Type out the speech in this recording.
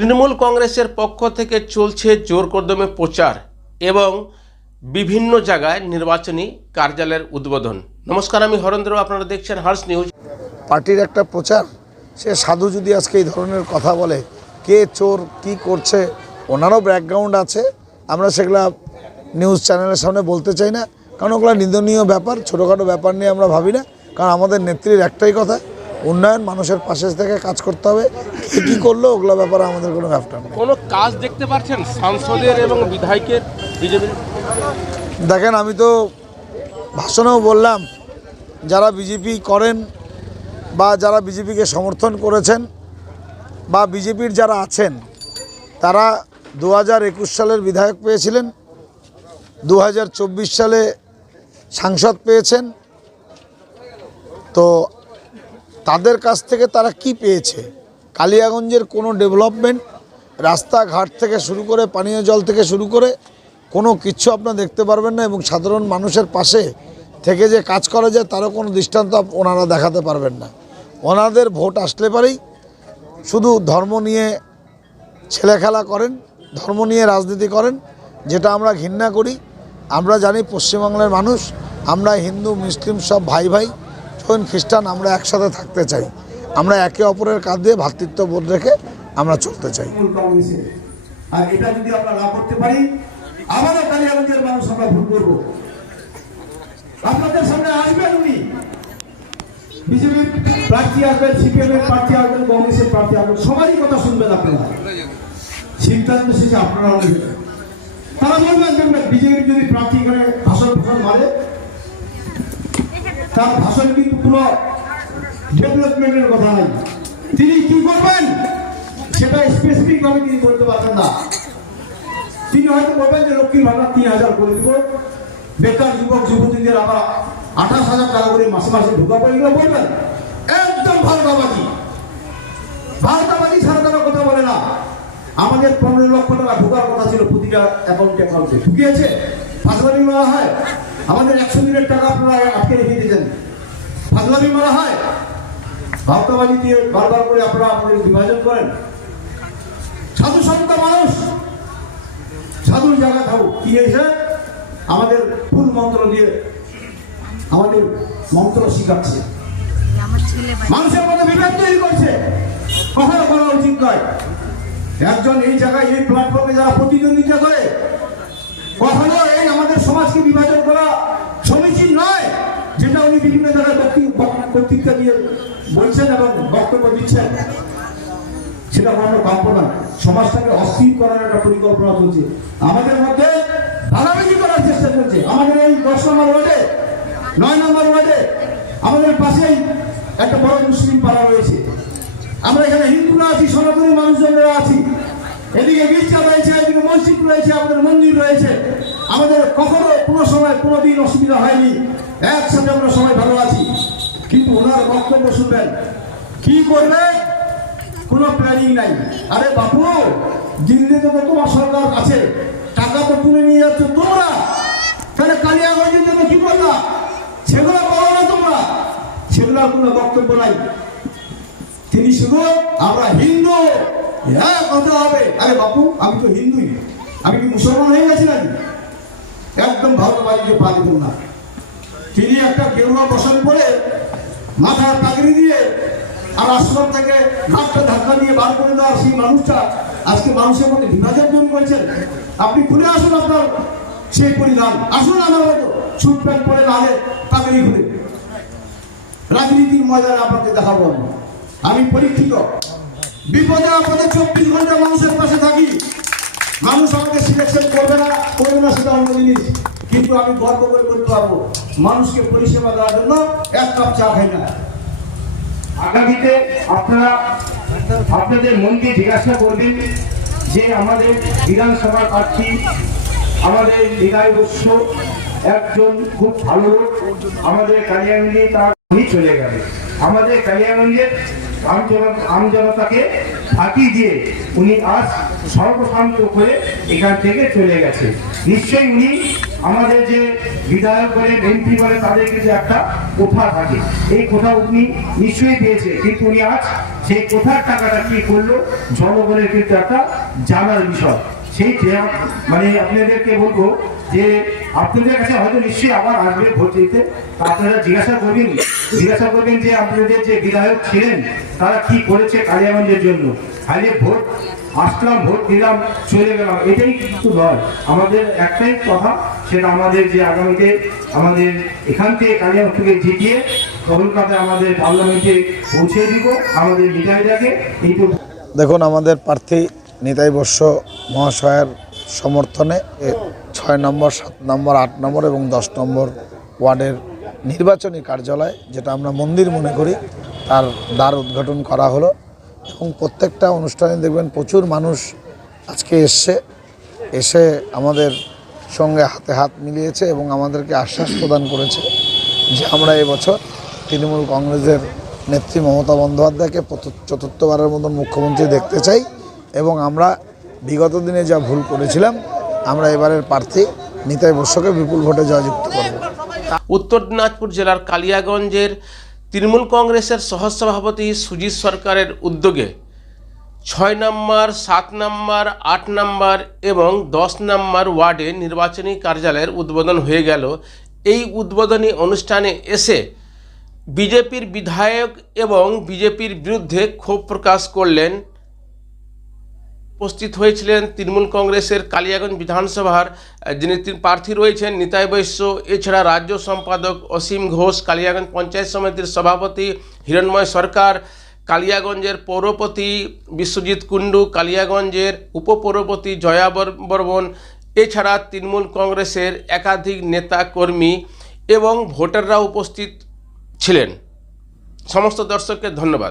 তৃণমূল কংগ্রেসের পক্ষ থেকে চলছে জোর কদমে প্রচার এবং বিভিন্ন জায়গায় নির্বাচনী কার্যালয়ের উদ্বোধন। নমস্কার, আমি হরেন্দ্র, আপনারা দেখছেন হার্স নিউজ। পার্টির একটা প্রচার, সে সাধু যদি আজকে এই ধরনের কথা বলে, কে চোর কি করছে, ওনারও ব্যাকগ্রাউন্ড আছে, আমরা সেগুলা নিউজ চ্যানেলের সামনে বলতে চাই না, কারণ ওগুলো নিন্দনীয় ব্যাপার, ছোটোখাটো ব্যাপার নিয়ে আমরা ভাবি না। কারণ আমাদের নেত্রীর একটাই কথা, উন্নয়ন, মানুষের পাশে থেকে কাজ করতে হবে। কে কী করলো ওগুলো ব্যাপারে আমাদের কোনো ব্যাপার নেই। কোনো কাজ দেখতে পাচ্ছেন সাংসদের এবং বিধায়কের বিজেপির? দেখেন, আমি তো ভাষণেও বললাম, যারা বিজেপি করেন বা যারা বিজেপিকে সমর্থন করেছেন বা বিজেপির যারা আছেন, তারা 2021 সালের বিধায়ক পেয়েছিলেন, 2024 সালে সাংসদ পেয়েছেন। তো তাদের কাছ থেকে তারা কি পেয়েছে? কালিয়াগঞ্জের কোনো ডেভেলপমেন্ট, রাস্তাঘাট থেকে শুরু করে পানীয় জল থেকে শুরু করে কোনো কিছু আপনারা দেখতে পারবেন না, এবং সাধারণ মানুষের পাশে থেকে যে কাজ করা যায় তারও কোনো দৃষ্টান্ত ওনারা দেখাতে পারবেন না। ওনাদের ভোট আসলে পরেই শুধু ধর্ম নিয়ে ছেলেখেলা করেন, ধর্ম নিয়ে রাজনীতি করেন, যেটা আমরা ঘৃণা করি। আমরা জানি পশ্চিমবাংলার মানুষ, আমরা হিন্দু মুসলিম সব ভাই ভাই, জৈন খ্রিস্টান, আমরা একসাথে থাকতে চাই। আমরা একে অপরের কাঁধ দিয়ে ভ্রাতৃত্ববোধ রেখে আমরা চলতে চাই। আর এটা যদি আমরা না করতে পারি, আমাদের কালিয়াগঞ্জের মানুষ আমরা ভুল করবো। আপনাদের সামনে আসবেন উনি, বিজেপির প্রার্থী আসবেন, সিপিএম এর প্রার্থী আসবেন, কংগ্রেসের প্রার্থী আসবেন, সবারই কথা শুনবেন আপনারা। সিদ্ধান্ত শেষে আপনারা নেবেন। তারা বলবেন বিজেপির যদি প্রার্থী করে ভাষণ মারে, তার ভাষণ কিন্তু কোনো ডেভেলপমেন্টের কথা নাই। তিনি কি করবেন সেটা স্পেসিফিক ভাবে তিনি বলতে পারবেন না। তিনি হয়তো বলবেন যে লক্ষ্মীর ভান্ডার 3000 করে দিব, বেকার যুবক যুবতীদের আবার 28,000 টাকা করে মাসে মাসে ঢোকাবো, এগুলো বলবেন। একদম ভারতাবাদী ছাড়া তারা কথা বলে না। আমাদের 15 লক্ষ টাকা ঢোকার কথা ছিল প্রতিটা অ্যাকাউন্টে, ঢুকিয়েছে। ফাজলামি মারা হয়, আমাদের 100 দিনের টাকা আপনারা আটকে রেখে দিয়েছেন। ফাজলামি মারা হয়, ভারতাবাদী দিয়ে বারবার করে আপনারা আমাদের বিভাজন করেন। সাধু সন্ত মানুষ, সাধুর জায়গা থাকুক, কি হয়েছে? আমাদের ফুল মন্ত্র দিয়ে আমাদের মন্ত্র শিখাচ্ছে, মানুষের মধ্যে বিভেদ তৈরি করছে। কখনো করা উচিত নয়। একজন এই জায়গায়, এই প্ল্যাটফর্মে যারা প্রতিদ্বন্দ্বিতা করে, কখনো এই আমাদের সমাজকে বিভাজন করা সমীচীন নয়। যেটা উনি বিভিন্ন জায়গায় বক্তৃতা দিয়ে বলছেন এবং বক্তব্য দিচ্ছেন, সেটা কোনো কাম্য নয়। সমাজটাকে অস্থির করার একটা পরিকল্পনা চলছে, আমাদের মধ্যে ভাগাভাগি করার চেষ্টা চলছে। আমাদের এই 10 নম্বর ওয়ার্ডে, 9 নম্বর ওয়ার্ডে আমাদের পাশেই একটা বড় মুসলিম পাড়া রয়েছে। আমরা এখানে হিন্দুরা আছি, সনাতনী মানুষজনেরা আছি। এদিকে গির্জা রয়েছে, এদিকে মসজিদ রয়েছে, আমাদের মন্দির রয়েছে। আমাদের কখনো কোনো সময় কোনোদিন অসুবিধা হয়নি, একসাথে আমরা সবাই ভালো আছি। কিন্তু ওনার বক্তব্য শুনবেন, কি করবে কোনো প্ল্যানিং নাই। আরে বাপু, দিল্লিতে তো তোমার সরকার আছে, টাকা তো তুলে নিয়ে যাচ্ছ তোমরা, তাহলে কালিয়াগঞ্জের জন্য কি করলা? সেগুলো বলো না তোমরা, সেগুলো কোনো বক্তব্য নাই। তিনি শুধু আমরা হিন্দু, হ্যাঁ কথা হবে। আরে বাপু, আমি তো হিন্দুই, আমি কি মুসলমান হয়ে গেছি নাকি? একদম ভারতবাদীকে পা দিতেন না। তিনি একটা গেরুয়া বসন পরে মাথার পাগড়ি দিয়ে আর আশ্রম থেকে ঘাটটা ধাক্কা দিয়ে বার করে দেওয়া সেই মানুষটা আজকে মানুষের মধ্যে বিভাজন তৈরি করেছেন। আপনি খুলে আসুন আপনার সেই পরিধান, আসুন আমার মতো স্যুট প্যান্ট পরে, নালে পাগড়ি খুলে রাজনীতির ময়দানে আপনাকে দেখাবো। আমি পরীক্ষিত, বিপদে আপদে 24 ঘন্টা মানুষের পাশে থাকি। মানুষ আমাকে সিলেকশন করবে না সেটা অন্য জিনিস, কিন্তু আমি গর্ব করে বলতে পারবো মানুষকে পরিষেবা দেওয়ার জন্য 1 কাপ চা খাই না। আগামীতে আপনারা আপনাদের মন দিয়ে জিজ্ঞাসা করবেন যে আমাদের বিধানসভার প্রার্থী, আমাদের হৃদয় বস্য একজন খুব ভালো লোক, আমাদের কালিয়াগঞ্জে তার চলে গেল। আমাদের কালিয়াগঞ্জের আমজনতাকে ফাঁকি দিয়ে উনি আজ সর্বশান্ত করে এখান থেকে চলে গেছে। নিশ্চয়ই উনি আমাদের যে বিধায়ক বলে এমপি বলে তাদের কিন্তু একটা কোঠা থাকে, এই কোঠা উনি নিশ্চয়ই পেয়েছে, কিন্তু উনি আজ সেই কোঠার টাকাটা কি করলো জনগণের কিন্তু একটা জানার বিষয়। সেই মানে আপনাদেরকে বলবো যে আপনাদের কাছে হয়তো নিশ্চয়ই আবার আসবে ভোট দিতে, আপনারা জিজ্ঞাসা করবেন যে আপনাদের যে বিধায়ক ছিলেন তারা কি করেছে কালিয়াগঞ্জের জন্য। খালি ভোট আসলাম, ভোট দিলাম, চলে গেলাম, এটাই কিন্তু নয়। আমাদের একটাই কথা, সেটা আমাদের যে আগামীতে আমাদের এখান থেকে কালিয়াগঞ্জ থেকে জিতিয়ে কলকাতায় আমাদের পার্লামেন্টে পৌঁছে দিব আমাদের বিধায়ককে। এইটুকু দেখুন, আমাদের প্রার্থী নিতাই বস্য মহাশয়ের সমর্থনে 6 নম্বর, 7 নম্বর, 8 নম্বর এবং 10 নম্বর ওয়ার্ডের নির্বাচনী কার্যালয়, যেটা আমরা মন্দির মনে করি, তার দ্বার উদ্ঘাটন করা হলো। এবং প্রত্যেকটা অনুষ্ঠানে দেখবেন প্রচুর মানুষ আজকে এসে আমাদের সঙ্গে হাতে হাত মিলিয়েছে এবং আমাদেরকে আশ্বাস প্রদান করেছে যে আমরা এবছর তৃণমূল কংগ্রেসের নেত্রী মমতা বন্দ্যোপাধ্যায়কে চতুর্থবারের মতন মুখ্যমন্ত্রী দেখতে চাই এবং আমরা বিগত দিনে যা ভুল করেছিলাম আমরা এবারের প্রার্থী নিতাই বস্যকে বিপুল ভোটে জয়যুক্ত করব। উত্তর দিনাজপুর জেলার কালিয়াগঞ্জের তৃণমূল কংগ্রেসের সহসভাপতি সুজিত সরকারের উদ্যোগে 6 নম্বর, 7 নম্বর, 8 নম্বর এবং 10 নম্বর ওয়ার্ডে নির্বাচনী কার্যালয়ের উদ্বোধন হয়ে গেল। এই উদ্বোধনী অনুষ্ঠানে এসে বিজেপির বিধায়ক এবং বিজেপির বিরুদ্ধে ক্ষোভ প্রকাশ করলেন। উপস্থিত হয়েছিলেন তৃণমূল কংগ্রেসের কালিয়াগঞ্জ বিধানসভার যিনি প্রার্থী রয়েছেন নিতাই বৈশ্য, এছাড়া রাজ্য সম্পাদক অসীম ঘোষ, কালিয়াগঞ্জ পঞ্চায়েত সমিতির সভাপতি হিরণময় সরকার, কালিয়াগঞ্জের পৌরপতি বিশ্বজিৎ কুণ্ডু, কালিয়াগঞ্জের উপপৌরপতি জয়া বর্মন, এছাড়া তৃণমূল কংগ্রেসের একাধিক নেতা কর্মী এবং ভোটাররা উপস্থিত ছিলেন। সমস্ত দর্শককে ধন্যবাদ।